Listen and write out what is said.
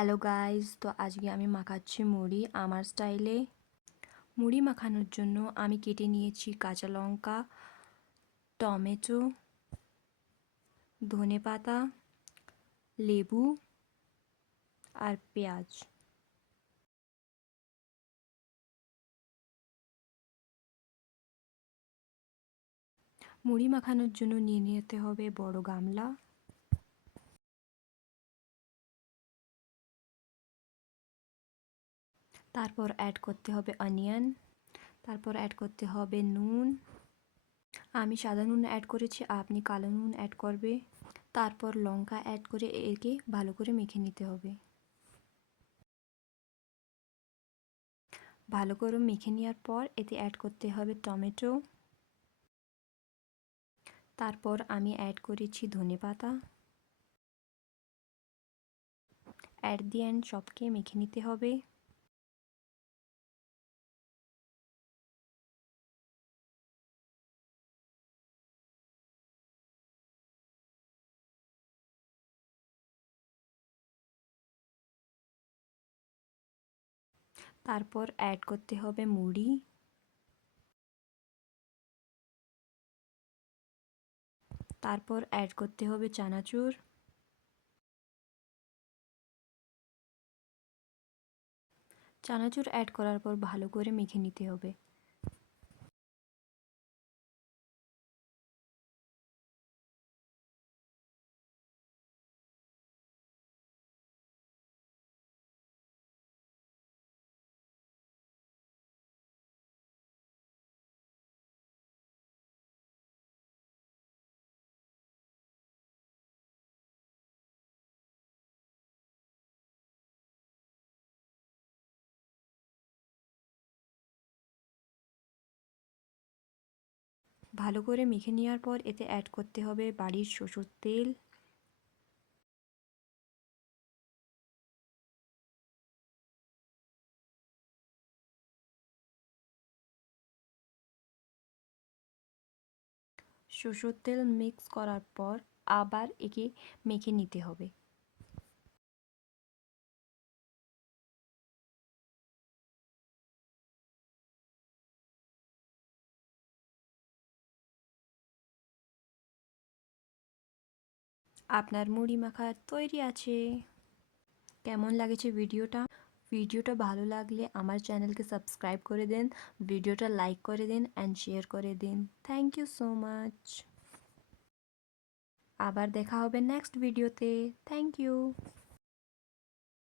Hello guys, তো আজকে আমি মাখাচ্ছি মুড়ি আমার স্টাইলে। মুড়ি মাখানোর জন্য আমি কেটে নিয়েছি কাঁচা লঙ্কা, টমেটো, ধনেপাতা, লেবু আর পেঁয়াজ। মুড়ি মাখানোর জন্য নিয়ে নিতে হবে বড় গামলা, তারপর অ্যাড করতে হবে অনিয়ন, তারপর অ্যাড করতে হবে নুন। আমি সাদা নুন অ্যাড করেছি, আপনি কালো নুন অ্যাড করবে। তারপর লঙ্কা অ্যাড করে একে ভালো করে মেখে নিতে হবে। ভালো করে মেখে নেওয়ার পর এতে অ্যাড করতে হবে টমেটো, তারপর আমি অ্যাড করেছি ধনেপাতা। অ্যাট দি এন্ড সবকে মেখে নিতে হবে। তারপর অ্যাড করতে হবে মুড়ি, তারপর অ্যাড করতে হবে চানাচুর, চানাচুর অ্যাড করার পর ভালো করে মেখে নিতে হবে। ভালো করে মেখে নেওয়ার পর এতে অ্যাড করতে হবে বাড়ির সরষের তেল, সরষের তেল মিক্স করার পর আবার একে মেখে নিতে হবে। আপনার মুড়ি মাখা তৈরি আছে। কেমন লাগেছে ভিডিওটা? ভিডিওটা ভালো লাগলে আমার চ্যানেলকে সাবস্ক্রাইব করে দিন, ভিডিওটা লাইক করে দিন অ্যান্ড শেয়ার করে দিন। Thank you so much. আবার দেখা হবে নেক্সট ভিডিওতে। Thank you.